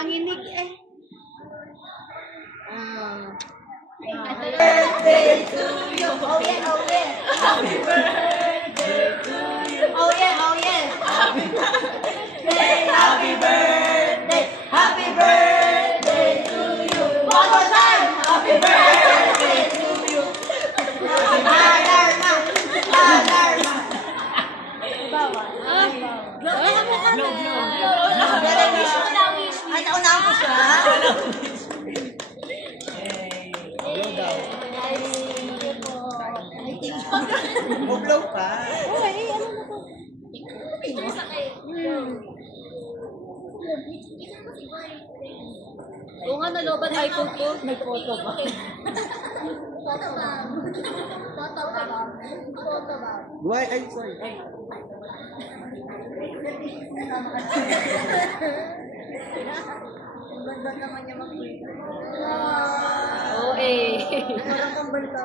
nanginginig eh. Happy birthday to you. Oh yeah, oh yeah. Happy birthday to you. Oh yeah, oh yeah. Happy birthday. Happy birthday. Happy birthday to you. One more time. Happy birthday to you. Alarma. Alarma. Wish mo na, wish mo. Ay, naunahan ko siya. Mublaw pa. Oo nga, nalobat iPhone ko. May photo ba? Buhay, ay, sorry. Ay. Oo eh.